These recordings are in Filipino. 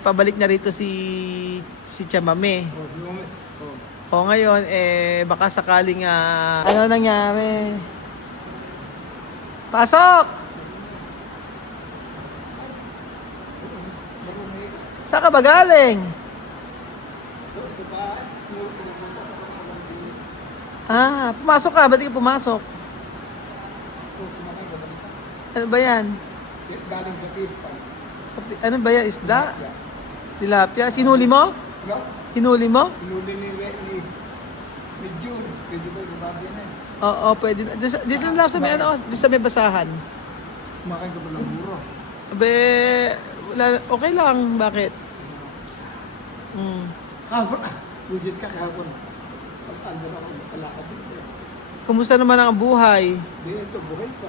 pabalik na rito si Chamame. O ngayon, baka sakaling ano nangyari? Pasok! Saan ka ba galing? Pumasok ka. Ba't di ka pumasok? Ano ba yan? Ano ba yan? Isda? Tilapia? Sinuli mo? Hinuli mo? Hinuli ni June. Pwede ba lumabi na? Oo, pwede na. Dito lang sa may ano, dito sa may basahan. Kumakain ka pa ng buro. Abe, wala, okay lang. Bakit? Kahapon, busit ka kahapon. Pag-andar ako, palakad dito. Kumusta naman ang buhay? Hindi, ito, buhay pa.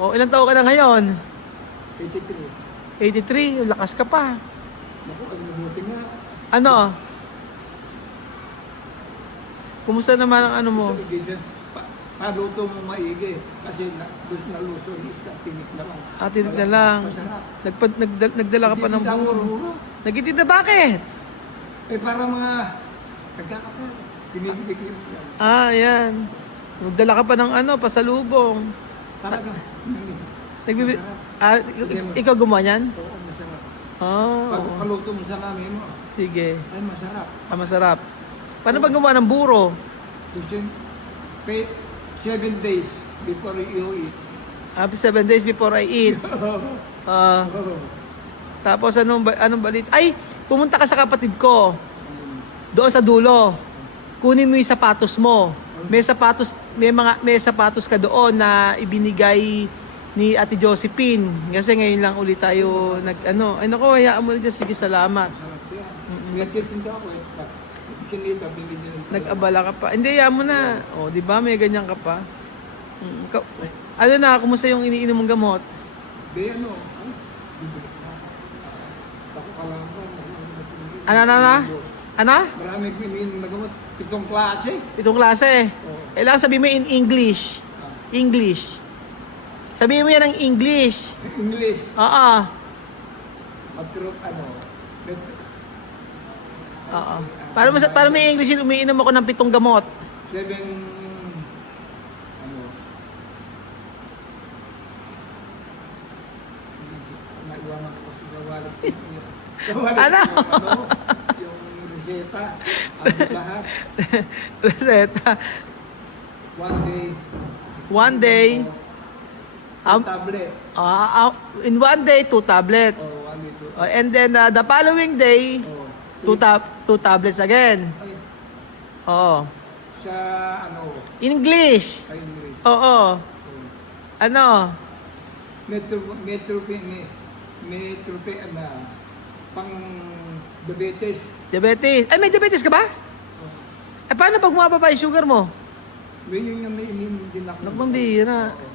O, ilang taon ka na ngayon? 83. 83, lakas ka pa. Naku, ang mabuti nga. Ano? Kumusta naman ang ano mo? Paluto mo maigi. Kasi naluto, tinik na lang. Tinik na lang. Masarap. Nagdala ka pa ng Nagtitinda ako ng buro. Nagtitinda bakit? Para mga nagkakapal. Pinibigay ko yan. Ayan. Nagdala ka pa ng ano, pasalubong. Talaga. Nagbibi... Masarap. Ikaw gumawa niyan? Oo, masarap. Pag Oo. paluto mo sa namin mo, Sige. ay masarap. Masarap. Paano ba gumawa ng buro? Pay 7 days before you eat. 7 days before I eat. Ah, tapos anong balit? Ay, pumunta ka sa kapatid ko. Doon sa dulo. Kunin mo yung sapatos mo. May sapatos ka doon na ibinigay ni Ate Josephine. Kasi ngayon lang ulit tayo ay nako, hayaan mo na dyan. Sige, salamat. Masarap yan. Nagtitinda ako eh. Kinita, binigyan. Nag-abala ka pa. Hindi, hayaan mo na. O, di ba? May ganyan ka pa. Ano na, kumusta yung iniinom mong gamot? Di ano. Sako ka lang ba? Ano? Marami iniinom na gamot. 7 klase. Itong klase. Oo. Kailangan sabihin mo in English. English. Sabihin mo yan ng English. English. Oo. Mag-truck ano. Oo. Para may English yun, umiinom ako ng 7 gamot. 7 ano. Naiwanan ko sa wallet. Ano? Yung reseta. Ang lahat. Reseta. 1 day. 1 day. Tablet. In 1 day, 2 tablets. Oh, 1 day. And then the following day, Oh. 2 tablets again. Ay, Oo. sa ano, English. kay English. Oo. Ano? Metropin na pang diabetes. Diabetes. Ay, may diabetes ka ba? Oh. Paano pag bumababa yung sugar mo? May yun yung may ininom din ako. Naku, bihira. Oo.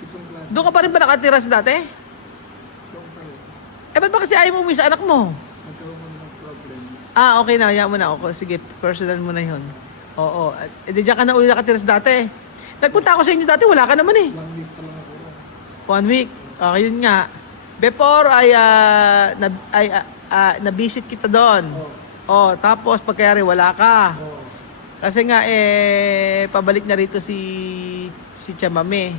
Itong klase. Doon ka pa rin ba nakatira sa dati? Itong kayo. Ba't ba kasi ayaw mo umuwi sa anak mo? Nagkaroon mo ng problem. Okay na, hayaan mo na ako. Sige, personal mo na yun. Oo. Di dyan ka na uli nakatira sa dati. Nagpunta ako sa inyo dati, wala ka naman eh. 1 week pa lang ako. 1 week. Okay, yun nga. Before na-visit kita doon. Tapos pagkayari wala ka. Oo. Kasi nga pabalik na rito si Chamame.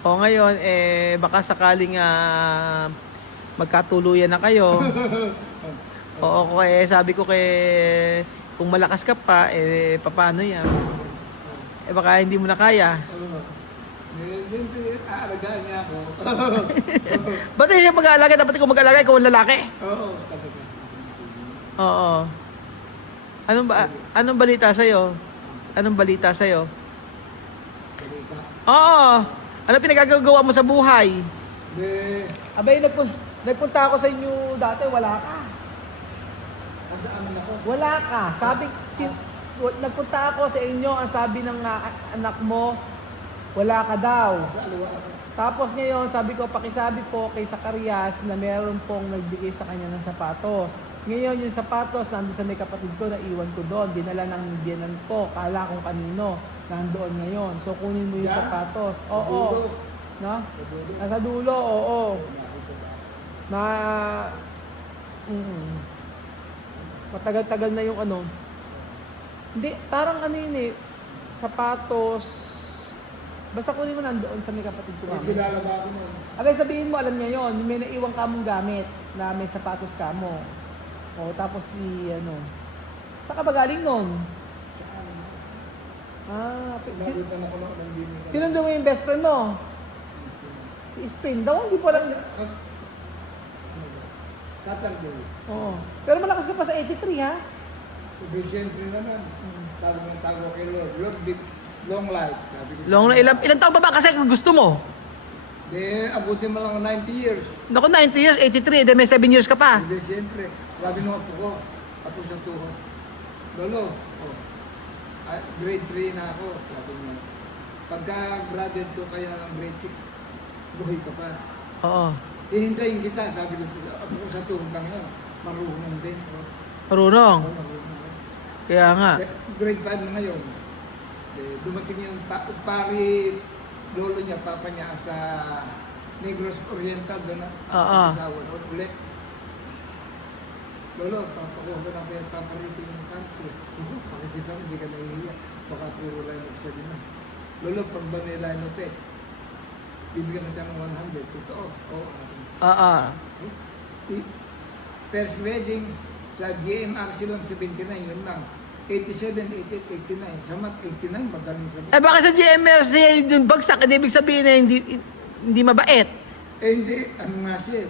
Oh. Ngayon baka sakaling magkatuluyan na kayo. Sabi ko kung malakas ka pa paano yan? Baka hindi mo na kaya. Siyempre, aalagaan niya ako. Ba't siya mag-aalaga? Dapat ikaw mag-aalaga, ikaw ang lalaki. Oo, talaga. Oo. Anong balita sa'yo? Anong balita sa'yo? Balita. Oo. Ano pinagagawa mo sa buhay? De, Abay, nagpunta ako sa inyo dati, wala ka. nagdaanan ako. Wala ka. Nagpunta ako sa inyo, ang sabi ng anak mo, wala ka daw. Sa alawa ako. Tapos ngayon, sabi ko, pakisabi po kay Zacarias na meron pong nagbigay sa kanya ng sapatos. Ngayon, yung sapatos, nandun sa may kapatid ko, naiwan ko doon. Dinala ng biyanan ko, kala kong kanino, nandoon ngayon. So, kunin mo yung sapatos. Oo. No? Nasa dulo, oo. Mm. Matagal-tagal na yung ano. Hindi, parang ano yun eh, sapatos. Basta kunin mo nandoon sa may kapatid ko May mami. kilala ba ako nun? Abay sabihin mo, alam niya yon, may naiwang ka mong gamit na may sapatos ka mo. O tapos ano. Saan ka ba galing nun? Nagutan ako ng bini. Sinundo mo yung best friend mo? Si Spain daw, hindi po lang. Saturday. Oo. Pero malakas ka pa sa 83 ha? Siyempre naman. Tago kay Lord. Lord, long life. Sabi ko. Ilang taon pa ba kasi kung gusto mo? Abutin mo lang 90 years. Naku, 90 years, 83, then may 7 years ka pa. Hindi, siyempre. Sabi nung apo ko, apo sa tuhod. Lolo, grade 3 na ako. Sabi niya. Pagka-graduate ko kaya ng grade 6, buhay ka pa. Oo. Hihintayin kita, sabi ko, apo ko sa tuhod lang yun. Marunong din. Marunong. Marunong. Kaya nga. Grade 5 na ngayon. Dumating yung pari lolo niya, papa niya sa Negros Oriental doon na. Oo. Doon ulit. Lolo, papakuha ko na kaya paparito yung country. Pakikita mo, hindi ka nahihiya. Baka puro line up siya din na. Lolo, pag ba may line up bibigyan na siya ng 100. Totoo. Oo. First wedding sa GMRC lang 79, yun lang. 87, 88, 89. Sa mat 89, magaling sa Eh baka sa GMRC yung bagsak, hindi ibig sabihin na hindi mabait. hindi, ano nga siya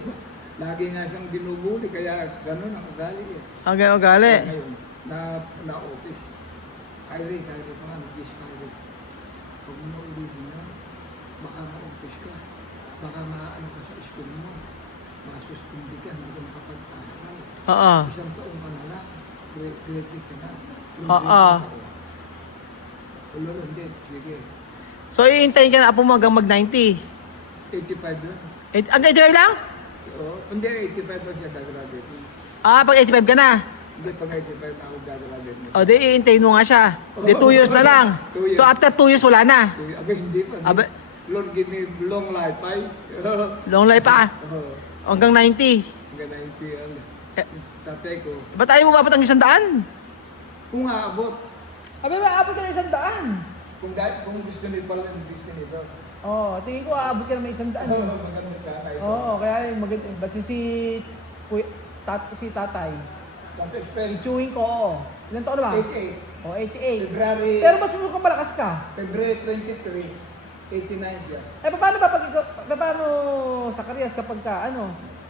lagi nga siyang binubuli, kaya gano'n ang ugali eh. Ang ganyan ugali. Ngayon, na-office. Kyrie pa nga, nag-kiss Kyrie. Huwag mo ulitin na, baka ma-office ka. Baka maano ka sa school mo. Masuspindi ka, hindi ka makapag-aral. Oo. Isang taong ka na lang, grade 6 ka na. Oo. Ulo, hindi, sige. So iintayin ka na apo mo hanggang mag-90. 85 lang. Hanggang 85 lang? Oo, hindi, 85 lang siya gagraduate. Pag 85 ka na. Hindi, pag 85 na ako gagraduate. O di iintayin mo nga siya. Di 2 years na lang. 2 years. So after 2 years wala na. Aba, hindi pa. Aba. Lord, give me long life, ay. Long life pa. Oo. Hanggang 90. Hanggang 90 ang tatay ko. Ba't tayo mo babot ang 100? Kung aabot, Abi, maabot ka na 100. kung gusto niyo pala ng gusto nito. Oo, tingin ko aabot ka na may 100. Maganda siya tayo. Oo, kaya maganda. Ba't si tatay? Santo spell, Chewing ko, oo. Ilan taon na ba? 88. Oo, 88. February, Pero mas mukhang malakas ka. February 23, 89 siya. Paano ba paano sa karyas kapag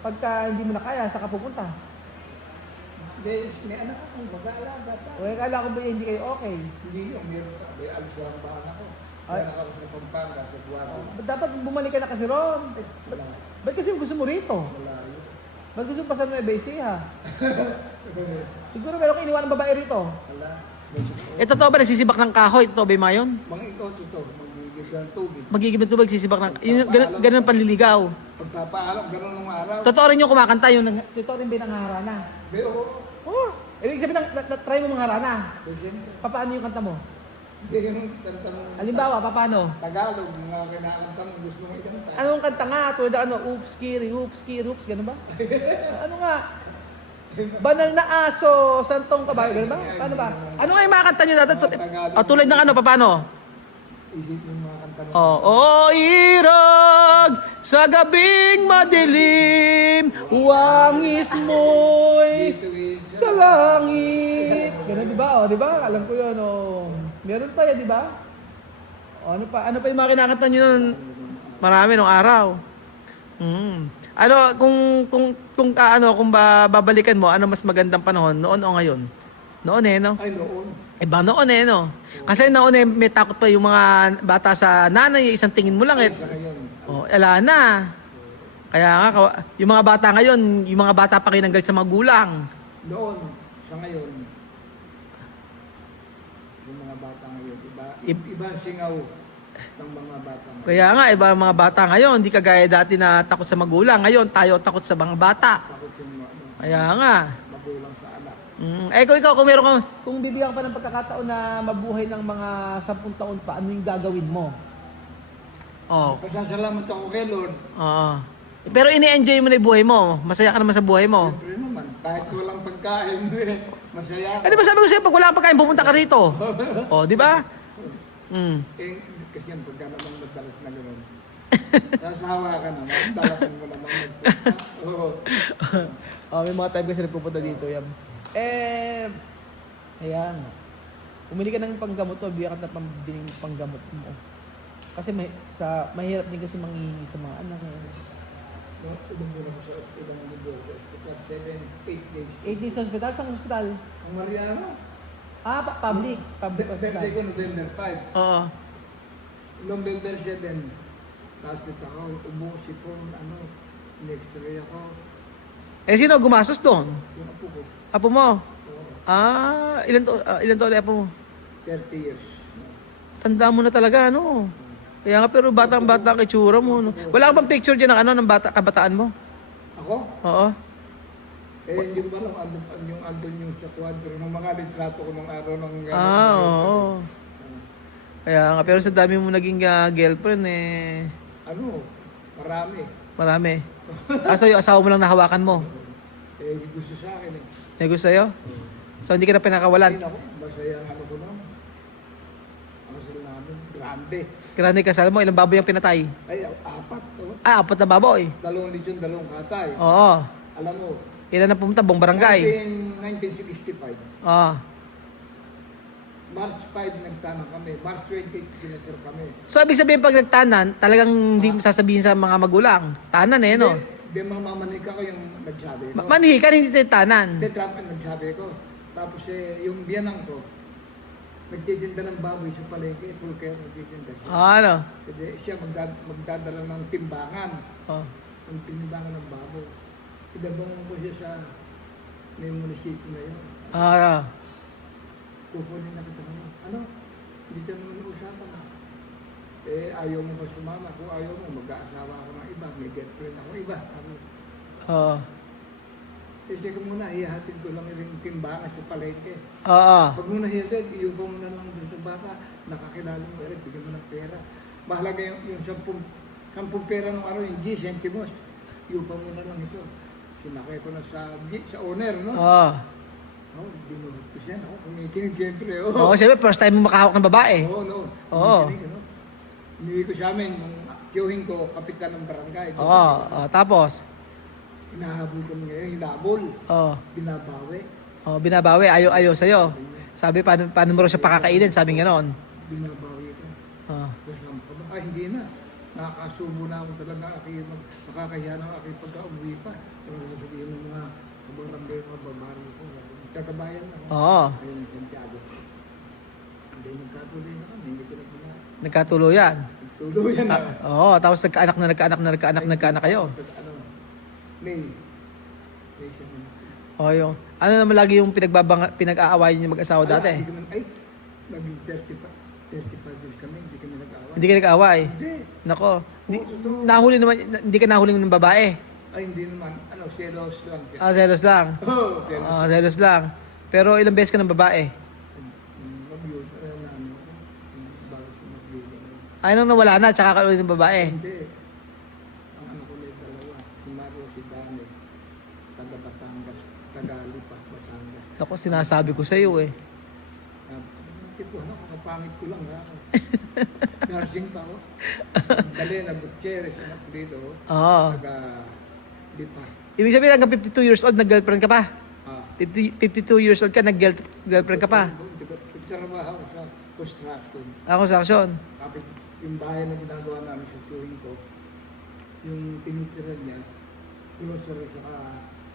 pagka hindi mo na kaya, saan ka pupunta? Hindi, may anak ako, mag-aalaga pa. O kala ko ba hindi kayo okay? Hindi yung meron ka, may alis lang ba anak ko. Ay. Anak ako sa Pampanga, sa Tuwago. Dapat bumalik ka na kasi ron. Wala, Ba't kasi gusto mo rito? wala yun. Ba't gusto mo pa sa Nueva Ecija? Siguro meron kang iniwan ng babae rito. Wala. May suko. Totoo ba nagsisibak ng kahoy? Totoo ba yung mayon? Mga ikaw, totoo, magigis ng tubig. Magigib ng tubig, sisibak ng... Ganun ang panliligaw. Pagpapaalam, gano'n ng araw. Totoo rin yung kumakanta, totoo rin ba yung nangaharana? Pero, Oo. Ibig sabihin, try mo mangharana. presente. Paano yung kanta mo? Hindi yung kanta mo. Halimbawa, paano? Tagalog, mga kinakanta mo, gusto mong ikanta. Anong kanta nga? Tulad oops, kiri, oops, gano'n ba? Ano nga? Banal na aso, santong kabayo, gano'n ba? Paano ba? Ano nga yung mga kanta nyo dati? Tulad ng paano? Isip yung mga kanta mo. Irog sa gabing madilim, wangis mo'y sa langit. Ganun, di ba? Di ba? Alam ko yun. Meron pa yan, di ba? Ano pa yung mga kinakanta nyo nun? Marami nung araw. Kung babalikan mo, ano mas magandang panahon, noon o ngayon? Noon no? Ay, noon. Ba noon no? Kasi noon may takot pa yung mga bata sa nanay, isang tingin mo lang Sa ngayon. ala na. Kaya nga, yung mga bata ngayon, yung mga bata pa kinanggal sa magulang. Noon, sa ngayon, yung mga bata ngayon, iba ang singaw ng mga bata ngayon. Kaya nga, iba ang mga bata ngayon, hindi kagaya dati na takot sa magulang. Ngayon, tayo takot sa mga bata. Takot yung Kaya nga. magulang sa anak. Ikaw, kung bibigyan ka pa ng pagkakataon na mabuhay ng mga 10 taon pa, ano yung gagawin mo? Pasasalamat ako kay Lord. Oo. Pero ini-enjoy mo na yung buhay mo. Masaya ka naman sa buhay mo. Siyempre naman. Kahit walang pagkain, masaya ako. Ano ba sabi ko sa'yo, pag wala kang pagkain, pumunta ka rito. O, di ba? Mm. Eh, kasi yan, pagka naman madalas na gano'n. Nasawa ka naman, dalasan mo naman magpunta. Oo. May mga time kasi nagpupunta dito yan. Ayan. Umili ka ng panggamot mo, bigyan ka na pambiling panggamot mo. Kasi mahirap din kasi manghihingi sa mga anak. Ilang muna ko sa ilang mundo. 7, 8 days. 8 days sa hospital? Saan hospital? Ang Mariano, Public. Public birthday hospital. ko November 5. Oo. November 7, hospital ako, ubo, sipon, in-x-ray ako. Sino gumastos doon? Yung apo ko, Apo mo? oo, Ilan to ulit apo mo? 30 years. Tanda mo na talaga, ano? Kaya nga, pero batang-bata ang itsura mo, no? Wala ka bang picture dyan ng kabataan mo? Ako? Oo. Hindi ko ba alam, andun yung sa kwadro, ng mga litrato ko nung araw ng... Oo. Kaya nga, pero sa dami mo naging girlfriend, Marami. marami. Sa'yo, asawa mo lang nahawakan mo. Gusto sa akin eh. May gusto sa'yo? So, hindi ka na pinakawalan. Hindi ako, masaya ang ko nun. Ang sila namin, grande. Karani kasal mo, ilang baboy ang pinatay? Ay, 4. Oh. 4 na baboy. 2 lisyon, 2 katay. Oo. Alam mo, Ilan na pumunta? Buong barangay. 1965. Oo. March 5 nagtanong kami. March 28 kinasir kami. So, ibig sabihin pag nagtanan, talagang hindi mo sasabihin sa mga magulang. Tanan no? Hindi, mamamanika ko yung nagsabi ko. Manhi ka, hindi tayo tanan. Hindi, Trump ang nagsabi ko. Tapos yung biyanang ko, nagtitinda ng baboy sa palengke, pulkero nagtitinda siya. Ano? Kasi siya magdadala ng timbangan. Oh. Ang timbangan ng baboy. Idabang ko siya sa may munisipyo na yun. Kukunin na kita ngayon. Hindi ka naman usapan na. Ayaw mo ba sumama? Kung ayaw mo, mag-aasawa ako ng iba. May girlfriend ako iba. Oo. Check ko muna, ihahatid ko lang yung timbangan sa palengke. Oo. Pag muna hihatid, iyo ko muna lang doon sa bata. Nakakilala mo, bigyan mo ng pera. Mahalaga yung 10 pera ng yung G centimos. Iyo pa muna lang ito. Sinakay ko na sa owner, no? Oo. Binuhat ko siya. Kumikinig siyempre. Oo, siyempre, first time mo makahawak ng babae. Oo, no. Oo. Iniwi ko sa amin, yung tiyuhin ko, kapitan ng barangay. Oo. Tapos? Hinahabol kami ngayon, hinabol. Oo. Binabawi. Oo, binabawi. Ayaw sa'yo. Sabi, paano mo raw siya pakakainin? Sabi nga noon. Binabawi ko. Oo. Hindi na. Nakakasubo na ako talaga. Makakahiya na aking pagka-uwi pa. Pero sabihin ng mga barangay, mga babari ko. Kakabayan na. Oo. Ayun ang Santiago. Hindi nagkatuloy na kami. Hindi ko na pinag. Nagkatuluyan. Tuluyan na. Oo, tapos nagkaanak kayo. May. Oo, yung. Ano naman lagi yung pinag-aawayan niyo mag-asawa dati? Ay, naging 35 years kami. Hindi kami nag-aaway. Hindi ka nag-aaway? Hindi. Nako. Nahuli naman, hindi ka nahuli ng babae? Ay, hindi naman. Selos lang. Selos lang. Oh, selos. Selos lang. Pero ilang beses ka ng babae? Mag-yun. Bago siya mag-yun. Ay, nung nawala na, tsaka ka ulit ng babae. Hindi. Ang ano ko na yung dalawa. Si Mario, si Dani. Taga Batangas. Taga-Lipa, Batangas. Ako, sinasabi ko sa iyo eh. Tipo, kapangit ko lang ha. Nursing pa ako. Dali na Gutierrez, anak ko dito. Oo. Taga-Lipa. Ibig sabihin, hanggang 52 years old, nag-girlfriend ka pa? 52 52 years old ka, nag-girlfriend ka pa? Trabaho sa construction. Construction. Kapit yung bahay na ginagawa namin sa tuwing ko, yung tinitira niya, grocery sa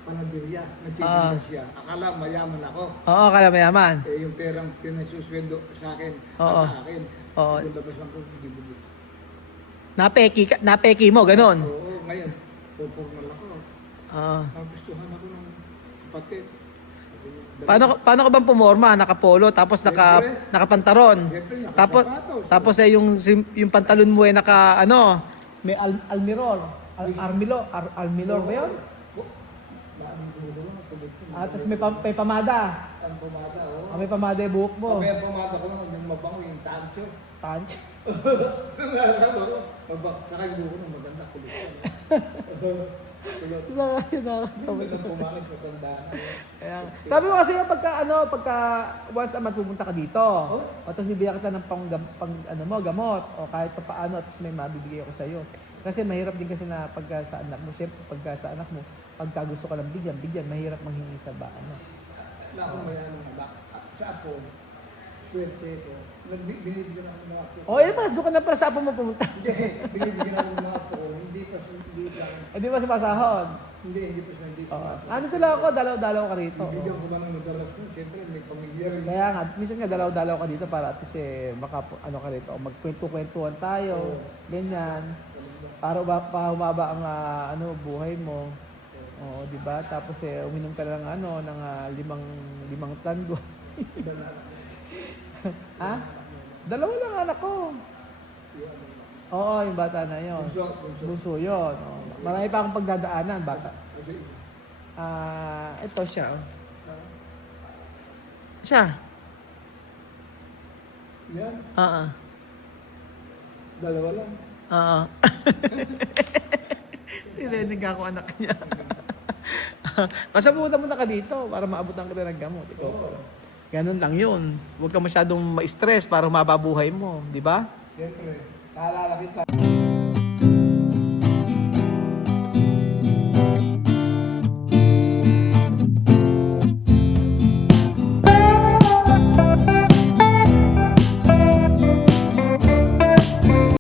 panaderia, nagtitinda siya. Akala mayaman ako. Oo, kala mayaman. Yung perang pinasusweldo sa akin, Oo. sa akin. Oo. Kung labas lang ko, hindi bubuk. Napeki mo, ganun. Oo, ngayon, pupungal ako. Nagustuhan ako ng kapatid. Paano ka bang pumorma? Nakapolo, tapos nakapantaron. Siyempre, Tapos yung pantalon mo ay may almiror. Almiror ba yun? Tapos may pamada. Ang pumada, oh. May pamada yung buhok mo. May pumada ko naman yung mabango, yung tanso. Punch. Saka yung buko ng maganda, kulit. Nakakatawa. Hindi na pumakit, matanda na. Kaya, sabi ko kasi pagka once a month pupunta ka dito, Oh? o tapos bibigyan kita ng gamot, o kahit pa paano, at may mabibigay ako sa'yo. Kasi mahirap din kasi na pagka sa anak mo, syempre pagka sa anak mo, pagka gusto ka lang bigyan, mahirap manghingi sa Na ako may ano na, sa apo, swerte ko. Binibigyan ako ng apo. O, yun pa, doon ka na para sa apo mo pumunta. Hindi, binibigyan ako ng apo. Hindi lang. Hindi ba sumasahod? Hindi pa. Oo. Dito lang ako, dalaw-dalaw ka rito. Bibigyan ko man ng madalas ko. Siyempre, may pamilya rin. Kaya nga, minsan nga dalaw-dalaw ka dito para at least baka ka rito, magkwento-kwentuhan tayo, ganyan. Para humaba ang buhay mo. Oo, di ba? Tapos uminom ka lang ng limang tango. Ha? Dalawa lang anak ko. Oo, yung bata na yon. Bunso yun. Oo. Marami pa akong pagdadaanan, bata. Ito siya. Oh. Siya. Yan, Oo. dalawa lang. Oo. Nirinig ako anak niya. Basta pumunta ka dito para maabutan ka ng gamot. Ikaw pa. Ganun lang yun. Huwag ka masyadong ma-stress para mababuhay mo. Di ba? Siyempre, naalala kita.